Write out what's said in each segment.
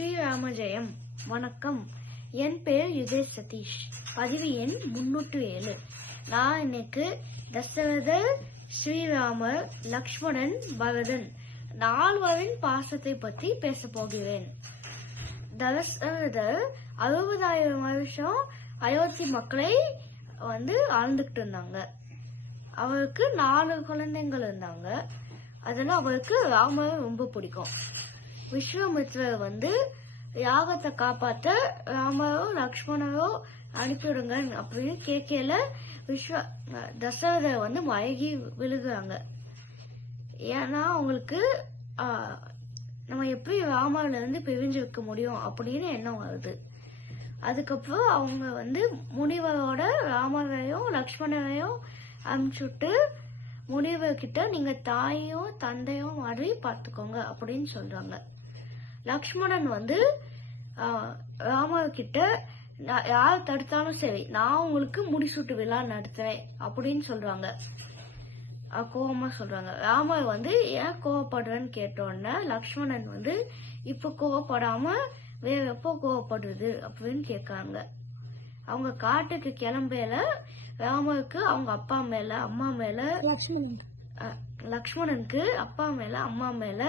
ஸ்ரீராமஜெயம். வணக்கம். என் பேர் யுதய் சதீஷ். பதிவு எண் முன்னூற்று ஏழு. நான் இன்னைக்கு தசரதர் ஸ்ரீராமர் லக்ஷ்மணன் பரதன் நால்வரின் பாசத்தை பற்றி பேச போகிறேன். தசரதர் அறுபதாயிரம் வருஷம் அயோத்தி மக்களை வந்து ஆழ்ந்துகிட்டு இருந்தாங்க. அவருக்கு நாலு குழந்தைங்கள் இருந்தாங்க. அதெல்லாம் அவருக்கு ராமர் ரொம்ப பிடிக்கும். விஸ்வாமித்ரர் வந்து யாகத்தை காப்பாத்த ராமரோ லக்ஷ்மணரோ அனுப்பிவிடுங்க அப்படின்னு கேட்கல விஸ்வ தசரதர் வந்து மயங்கி விழுகுறாங்க. ஏன்னா அவங்களுக்கு நம்ம எப்படி ராமர்ல இருந்து பிரிஞ்சு வைக்க முடியும் அப்படின்னு எண்ணம் வருது. அதுக்கப்புறம் அவங்க வந்து முனிவரோட ராமரையும் லக்ஷ்மணரையும் அனுப்பிச்சுட்டு முனிவர்கிட்ட நீங்க தாயும் தந்தையும் மாதிரி பார்த்துக்கோங்க அப்படின்னு சொல்றாங்க. லக்ஷ்மணன் வந்து ராமர் கிட்ட "நான் யார் தடுத்தாலும் சரி நான் உங்களுக்கு முடிசூட்டு விழா நடத்துவேன் அப்படின்னு சொல்றாங்க. கோவமா சொல்றாங்க. ராமர் வந்து ஏன் கோவப்படுறேன்னு கேட்ட உடனே லக்ஷ்மணன் வந்து இப்ப கோவப்படாம வேற எப்போ கோவப்படுறது? அப்படின்னு கேட்காங்க. அவங்க காட்டுக்கு கிளம்பையில ராமருக்கு அவங்க அப்பா மேல அம்மா மேல லக்ஷ்மணன். லக்ஷ்மணனுக்கு அப்பா மேல அம்மா மேல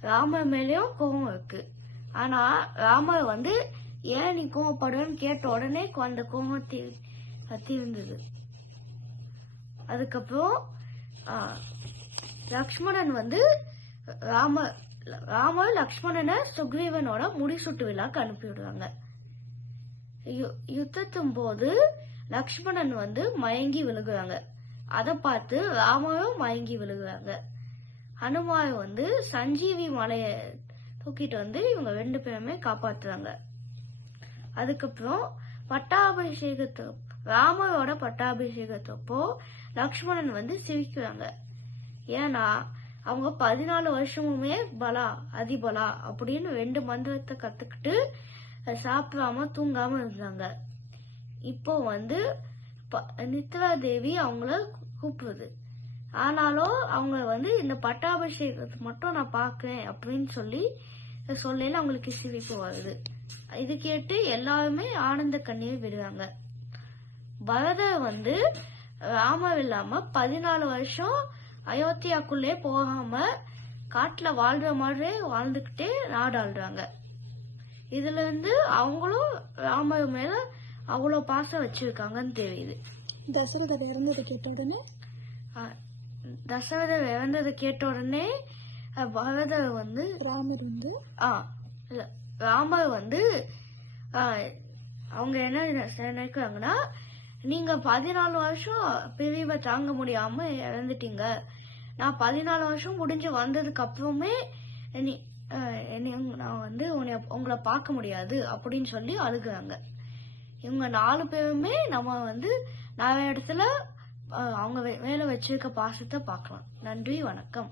ராமர் மேலேயும் கோபம் இருக்கு. ஆனா ராமர் வந்து ஏன் நீ கோவப்படுன்னு கேட்ட உடனே அந்த கோபம் தீ- தீர்ந்தது. அதுக்கப்புறம் லக்ஷ்மணன் வந்து ராம ராமர் லக்ஷ்மணனை சுக்ரீவனோட முடிசூட்டு விழாக்கு அனுப்பிவிடுவாங்க யு- யுத்தத்தின் போது லக்ஷ்மணன் வந்து மயங்கி விழுகுறாங்க. அதை பார்த்து ராமரும் மயங்கி விழுகுறாங்க. ஹனுமாய் வந்து சஞ்சீவி மலைய தூக்கிட்டு வந்து இவங்க ரெண்டு பேருமே காப்பாத்துறாங்க. அதுக்கப்புறம் பட்டாபிஷேகத்து ராமரோட பட்டாபிஷேகத்தப்போ லக்ஷ்மணன் வந்து சிரிக்கிறாங்க. ஏன்னா அவங்க பதினாலு வருஷமுமே பலா அதிபலா அப்படின்னு ரெண்டு மந்திரத்தை கத்துக்கிட்டு சாப்பிடாம தூங்காம இருந்தாங்க. இப்போ வந்து ப- நித்ரா தேவி அவங்கள கூப்பிடுது. ஆனாலும் அவங்க வந்து இந்த பட்டாபிஷேகத்தை மட்டும் நான் பார்க்கறேன் அப்படின்னு சொல்லி சொல்லையில அவங்களுக்கு சிரிப்பு வருது. இது கேட்டு எல்லாருமே ஆனந்த கண்ணீர் விடுறாங்க. பரதர் வந்து ராமர் இல்லாம பதினாலு வருஷம் அயோத்தியாக்குள்ளே போகாம காட்டுல வாழ்ற மாதிரியே வாழ்ந்துகிட்டே நாடாளுறாங்க இதுல இருந்து அவங்களும் ராமர் மேல அவ்வளவு பாசம் வச்சிருக்காங்கன்னு தெரியுது. தசரதர் இறந்ததை கேட்ட உடனே? தசரதர் இறந்ததை கேட்ட உடனே பரதர் வந்து ராமர் வந்து ஆ ராமர் வந்து அவங்க என்ன நினைக்கிறாங்கன்னா நீங்க பதினாலு வருஷம் பிரிவை தாங்க முடியாம இறந்துட்டீங்க. நான் பதினாலு வருஷம் முடிஞ்சு வந்ததுக்கு அப்புறமே நான் வந்து உன்னை உங்களை பார்க்க முடியாது அப்படின்னு சொல்லி அழுகுறாங்க. இவங்க நாலு பேருமே நம்ம வந்து நிறைய இடத்துல அவங்க வே- மேல வச்சிருக்க பாசத்தை பார்க்கலாம். நன்றி வணக்கம்.